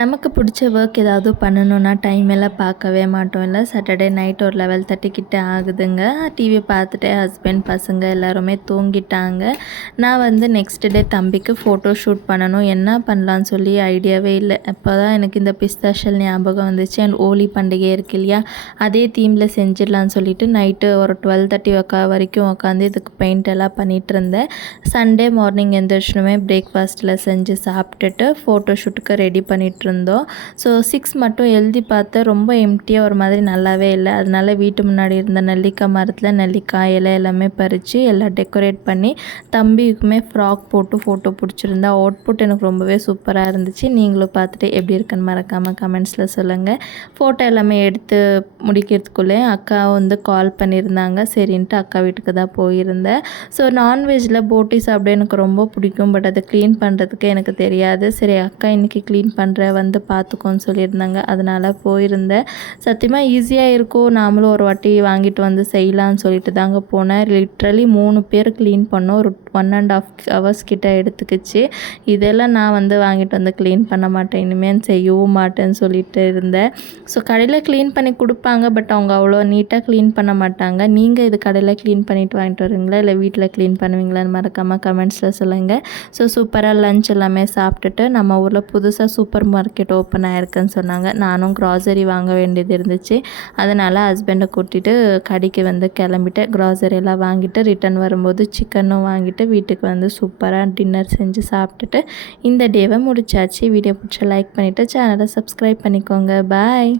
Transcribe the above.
நமக்கு பிடிச்ச ஒர்க் ஏதாவது பண்ணணுன்னா டைம் எல்லாம் பார்க்கவே மாட்டோம் இல்லை. சாட்டர்டே நைட் ஒரு 11:30 கிட்ட ஆகுதுங்க. டிவி பார்த்துட்டே ஹஸ்பண்ட் பசங்க எல்லாருமே தூங்கிட்டாங்க. நான் வந்து நெக்ஸ்ட் டே தம்பிக்கு ஃபோட்டோ ஷூட் பண்ணணும். என்ன பண்ணலான்னு சொல்லி ஐடியாவே இல்லை. அப்போ தான் எனக்கு இந்த பிஸ்தா ஷெல் ஞாபகம் வந்துச்சு. அண்ட் ஹோலி பண்டிகை இருக்கு இல்லையா, அதே தீமில் செஞ்சிடலான்னு சொல்லிட்டு நைட்டு ஒரு 12:30 வரைக்கும் உட்காந்து இதுக்கு பெயிண்ட் எல்லாம் பண்ணிகிட்டு இருந்தேன். சண்டே மார்னிங் எந்திரிச்சனுமே பிரேக்ஃபாஸ்ட்டில் செஞ்சு சாப்பிட்டுட்டு ஃபோட்டோ ஷூட்டுக்கு ரெடி பண்ணிட்டு இருந்தோம். ஸோ 6 மட்டும் எழுதி பார்த்தேன். ரொம்ப எம்டியாக ஒரு மாதிரி நல்லாவே இல்லை. அதனால வீட்டு முன்னாடி இருந்த நெல்லிக்காய் மரத்தில் நெல்லிக்காய் இலை எல்லாமே பறித்து எல்லாம் டெக்கரேட் பண்ணி தம்பிக்குமே ஃப்ராக் போட்டு ஃபோட்டோ பிடிச்சிருந்தா. அவுட்புட் எனக்கு ரொம்பவே சூப்பராக இருந்துச்சு. நீங்களும் பார்த்துட்டு எப்படி இருக்குன்னு மறக்காமல் கமெண்ட்ஸில் சொல்லுங்கள். ஃபோட்டோ எல்லாமே எடுத்து முடிக்கிறதுக்குள்ளே அக்கா வந்து கால் பண்ணியிருந்தாங்க. சரின்ட்டு அக்கா வீட்டுக்கு தான் போயிருந்தேன். ஸோ நான்வெஜ்ஜில் போட்டி சாப்பிட எனக்கு ரொம்ப பிடிக்கும். பட் அதை க்ளீன் பண்ணுறதுக்கு எனக்கு தெரியாது. சரி அக்கா இன்றைக்கி க்ளீன் பண்ணுற வந்து பார்த்துக்கோன்னு சொல்லியிருந்தாங்க. அதனால் போயிருந்தேன். சத்தியமாக ஈஸியாக இருக்கும், நாமளும் ஒரு வாட்டி வாங்கிட்டு வந்து செய்யலான்னு சொல்லிட்டு தாங்க போனேன். லிட்ரலி 3 பேர் க்ளீன் பண்ணோம். ஒரு 1.5 hours கிட்ட எடுத்துக்கிச்சு. இதெல்லாம் நான் வந்து வாங்கிட்டு வந்து க்ளீன் பண்ண மாட்டேன், இனிமேல் செய்யவும் மாட்டேன்னு சொல்லிட்டு இருந்தேன். ஸோ கடையில் க்ளீன் பண்ணி கொடுப்பாங்க, பட் அவங்க அவ்வளோ நீட்டாக க்ளீன் பண்ண மாட்டாங்க. நீங்கள் இது கடையில் க்ளீன் பண்ணிவிட்டு வாங்கிட்டு வருவீங்களா இல்லை வீட்டில் க்ளீன் பண்ணுவீங்களான்னு மறக்காமல் கமெண்ட்ஸில் சொல்லுங்கள். ஸோ சூப்பராக லஞ்ச் எல்லாமே சாப்பிட்டுட்டு நம்ம ஊரில் புதுசாக சூப்பர் மார்க்கெட் ஓப்பன் ஆகிருக்குன்னு சொன்னாங்க. நானும் க்ராசரி வாங்க வேண்டியது இருந்துச்சு. அதனால் ஹஸ்பண்டை கூட்டிகிட்டு கடைக்கு வந்து கிளம்பிட்டேன். க்ராசரி எல்லாம் வாங்கிட்டு ரிட்டன் வரும்போது சிக்கனும் வாங்கிட்டு வீட்டுக்கு வந்து சூப்பராக டின்னர் செஞ்சு சாப்பிட்டுட்டு இந்த டேவை முடிச்சாச்சு. வீடியோ பிடிச்ச லைக் பண்ணிவிட்டு சேனலை சப்ஸ்கிரைப் பண்ணிக்கோங்க. பாய்.